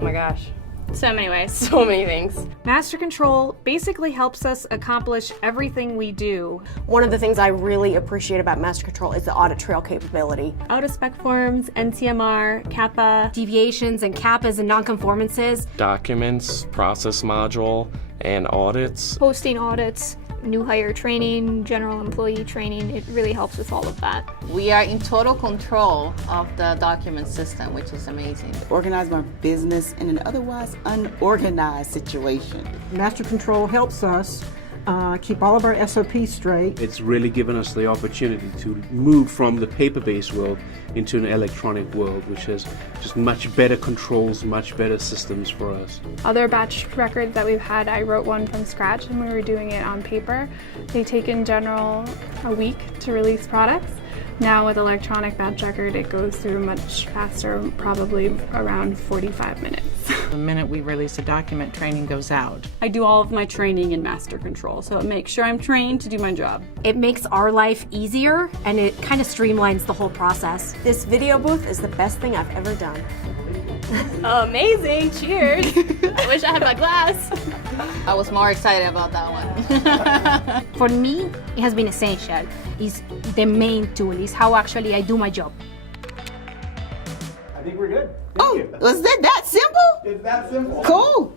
Oh my gosh. So many ways. So many things. MasterControl basically helps us accomplish everything we do. One of the things I really appreciate about MasterControl is the audit trail capability. Out-of-spec forms, NCMR, CAPA, deviations and CAPAs and nonconformances. Documents, process module, and audits. Posting audits, new hire training, general employee training, it really helps with all of that. We are in total control of the document system, which is amazing. Organize my business in an otherwise unorganized situation. MasterControl helps us keep all of our SOPs straight. It's really given us the opportunity to move from the paper-based world into an electronic world, which has just much better controls, much better systems for us. Other batch records that we've had, I wrote one from scratch and we were doing it on paper. They take in general a week to release products. Now with electronic batch record, it goes through much faster, probably around 45 minutes. The minute we release a document, training goes out. I do all of my training in MasterControl, so it makes sure I'm trained to do my job. It makes our life easier and it kind of streamlines the whole process. This video booth is the best thing I've ever done. Amazing, cheers. I wish I had my glass. I was more excited about that one. For me, it has been essential. It's the main tool, is how actually I do my job. I think we're good. Was that simple? It's that simple. Cool.